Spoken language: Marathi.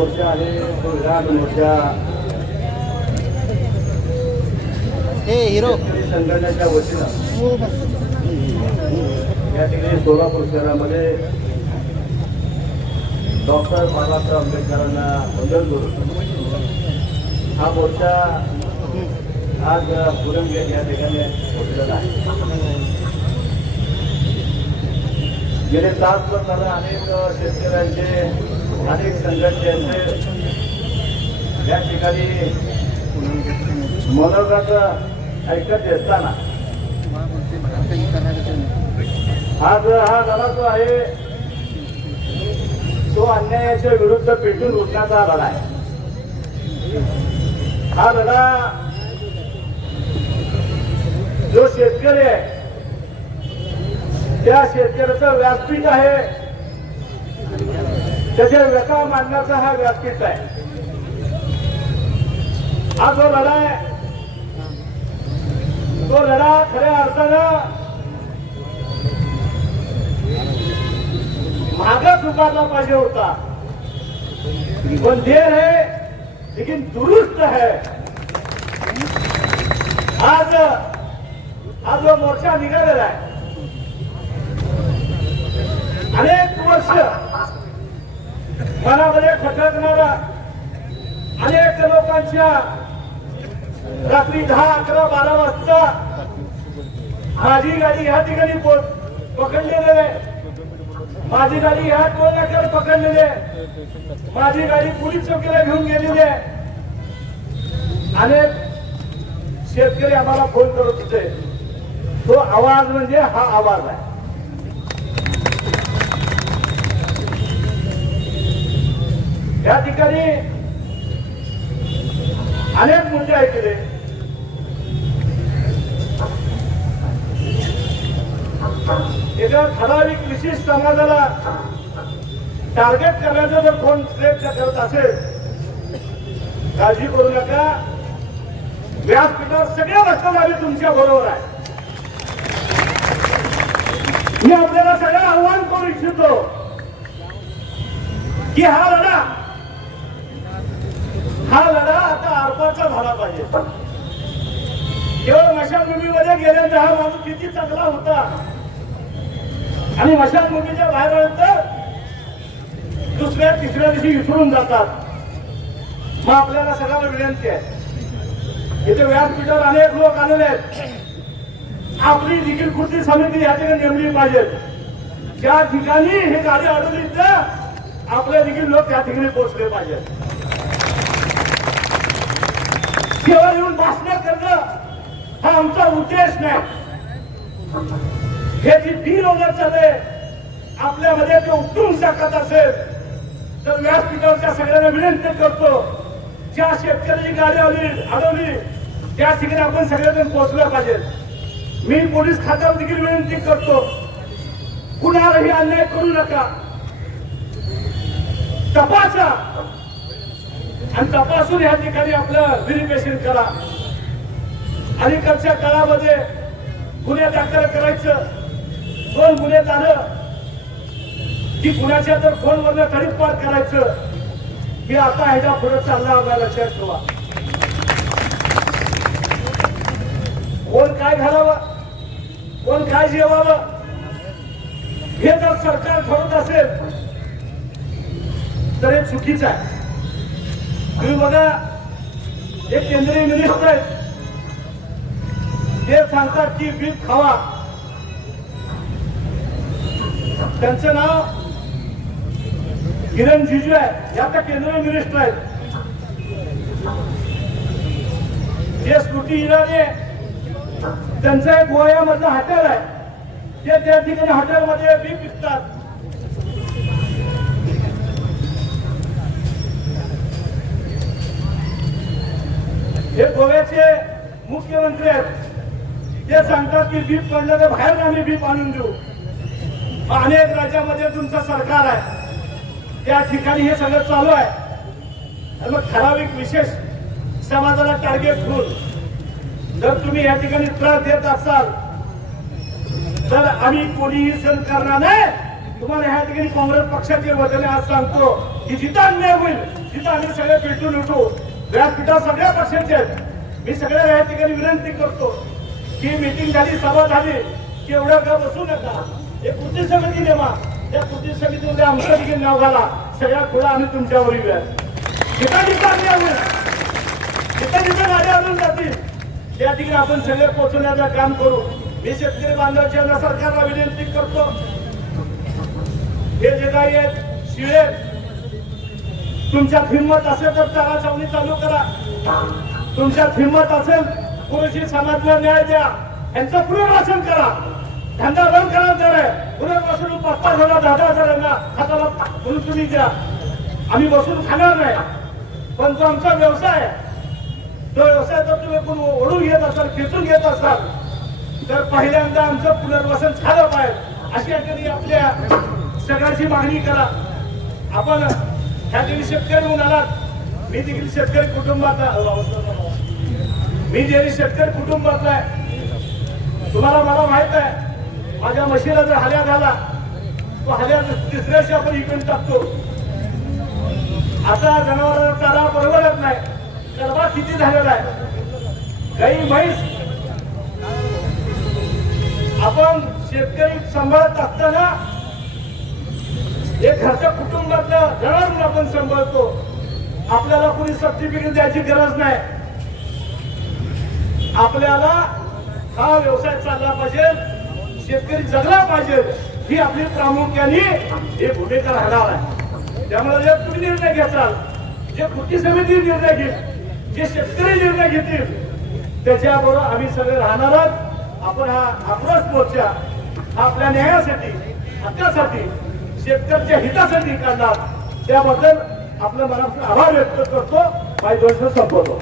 मोर्चा आहे तो विराट मोर्चा हे हिरो संघटनेच्या वतीनं. या ठिकाणी सोलापूर शहरामध्ये डॉक्टर बाबासाहेब आंबेडकरांना वंदन करून हा मोर्चा आज पूनम गेट या ठिकाणी पोहोचलेला आहे. गेले तास झालं अनेक शेतकऱ्यांचे अनेक संघटनेचे या ठिकाणी मनोगत ऐकत असताना आज हा लढा जो आहे तो अन्यायाच्या विरुद्ध पेटून उठण्याचा लढा आहे. हा लढा जो शेतकरी आहे त्या शेतकऱ्याचं व्यासपीठ आहे. त्याच्या व्यथा मांडण्याचा हा व्यासपीठ आहे. हा जो लढा आहे तो लढा खऱ्या अर्थानं मागा स्वीकारला पाहिजे होता. पण देर है लेकिन दुरुस्त है आज आज जो मोर्चा निघालेला आहे अनेक वर्ष मनामध्ये खटकणारा अनेक लोकांच्या रात्री दहा अकरा बारा वाजता माझी गाडी ह्या ठिकाणी पकडलेली आहे. माझी गाडी ह्या टोल पकडलेली आहे. माझी गाडी पोलीस चौकीला घेऊन गेलेली आहे. अनेक शेतकरी आम्हाला फोन करत होते. तो आवाज म्हणजे हा आवाज आहे. या ठिकाणी अनेक मुद्दे ऐकले एका ठराविक विशिष्ट समाजाला टार्गेट करण्याचा जर कोण प्रयत्न करत असेल काळजी करू नका. व्यासपीठात सगळ्या राष्ट्रवादी तुमच्या बरोबर आहे मी आपल्याला सगळं आव्हान करू इच्छितो की हा लढा हा लढा आता आरपारचा झाला पाहिजे. केवळ मशाभूमीमध्ये गेल्यानंतर हा माणूस किती चांगला होता. आणि मशाभूमीच्या बाहेर आलं तर दुसऱ्या तिसऱ्या दिवशी विसरून जातात. मग आपल्याला सगळ्यांना विनंती आहे. इथे व्यासपीठावर अनेक लोक आलेले आहेत. आपली देखील कृती समिती या ठिकाणी नेमली पाहिजे. ज्या ठिकाणी हे गाडी अडवली तर आपले देखील लोक त्या ठिकाणी पोहोचले पाहिजेत केवळ येऊन भाषण करणं हा आमचा उद्देश नाही. हे जी डील होणार चालले आपल्यामध्ये ते उतरून शकत असेल तर व्यासपीठावरच्या सगळ्यांना विनंती करतो ज्या शेतकऱ्याची गाडी आली अडवली त्या ठिकाणी आपण सगळेजण पोहोचलं पाहिजे. मी पोलीस खात्यावर देखील विनंती करतो कुणालाही अन्याय करू नका. तपासा. आणि तपासून या ठिकाणी आपलं व्हेरिफिकेशन करा. अलीकडच्या काळामध्ये गुन्हे दाखल करायचं. दोन गुन्हे झालं. की गुन्ह्याच्या तर फोनवरनं तडीपार करायचं. हे आता ह्याच्या पुढे चाललं आपल्याला लक्षात ठेवा. कोण काय घालावं? कोण काय जेवावं? हे जर सरकार ठरवत असेल तर हे चुकीचं आहे. तुम्ही बघा एक केंद्रीय मिनिस्टर आहेत. ते सांगतात की बीफ खावा. त्यांचं नाव किरण जिजू आहे. या त्या केंद्रीय मिनिस्टर आहेत. जे स्मृती इराणी आहे त्यांचं एक गोव्यामधलं हॉटेल आहे. ते त्या ठिकाणी हॉटेलमध्ये बी विकतात. हे गोव्याचे मुख्यमंत्री आहेत. ते सांगतात की बीप पडलं तर बाहेर आम्ही बीप आणून देऊ. अनेक राज्यामध्ये तुमचं सरकार आहे. त्या ठिकाणी हे सगळं चालू आहे. आणि मग ठराविक विशेष समाजाला टार्गेट करून जर तुम्ही या ठिकाणी त्रास देत असाल तर आम्ही कोणीही सण करणार नाही. तुम्हाला ह्या ठिकाणी काँग्रेस पक्षाचे वतीने आज सांगतो की जिथं अन्याय होईल तिथं आम्ही सगळे भेटून उठू. व्यासपीठा सगळ्या पक्षाचे आहेत. मी सगळ्या या ठिकाणी विनंती करतो की मीटिंग झाली सभा झाली की एवढ्या का बसू नका. एक कृती समिती नेमा. त्या कृती समितीमध्ये आमचं देखील नाव घाला. सगळ्या खुला आम्ही तुमच्यावर येऊया जिथं जिथं आम्ही. आणू जिथं जिथं गाड्या आणून जातील. त्या ठिकाणी आपण सगळे पोहोचवण्याचं काम करू. मी शेतकरी बांधवाच्या सरकारला विनंती करतो. हे जे काही आहेत शिळे आहेत, तुमच्यात हिंमत असेल तर चारा छावणी चालू करा. तुमच्यात हिंमत असेल पुरुषी समाजला न्याय द्या. यांचं पुनर्वासन करा. धंदा बंद करा तर पुनर्वासन पत्ता पाच हजार दहा दहा हजारांना हाताला म्हणून तुम्ही द्या आम्ही बसून खाणार नाही. पण जो आमचा व्यवसाय आहे तो व्यवसाय जर तुम्ही कोण ओढून घेत असाल खेचून घेत असाल तर पहिल्यांदा आमचं पुनर्वसन झालं पाहिजे. अशी याठिकाणी आपल्या सगळ्याची मागणी करा. आपण ह्या दिवशी शेतकरी म्हणून मी देखील शेतकरी कुटुंबातला मी जरी शेतकरी कुटुंबातला आहे तुम्हाला मला माहीत आहे माझ्या म्हशीला जर हल्या झाला तो हल्या तिसऱ्याशी आपण इकडून टाकतो. आता जनावरांचा चारा परवडत नाही. गरबा किती झालेला आहे? गाई म्हैस. आपण शेतकरी सांभाळत असताना एक घरच्या कुटुंबातलं जनावर आपण सांभाळतो. आपल्याला कोणी सर्टिफिकेट द्यायची गरज नाही. आपल्याला हा व्यवसाय चालला पाहिजे. शेतकरी जगला पाहिजे. ही आपली प्रामुख्याने हे भूमिका राहणार आहे. त्यामुळे जर तुम्ही निर्णय घ्याल जे कृती समिती निर्णय घेईल जे शेतकरी निर्णय घेतील त्याच्याबरोबर आम्ही सगळे राहणार आहोत. आपण हा आक्रोश मोर्चा हा आपल्या न्यायासाठी हक्कासाठी शेतकऱ्याच्या हितासाठी करणार त्याबद्दल आपल्या मनापासून आभार व्यक्त करतो. माझी दोन संपवतो.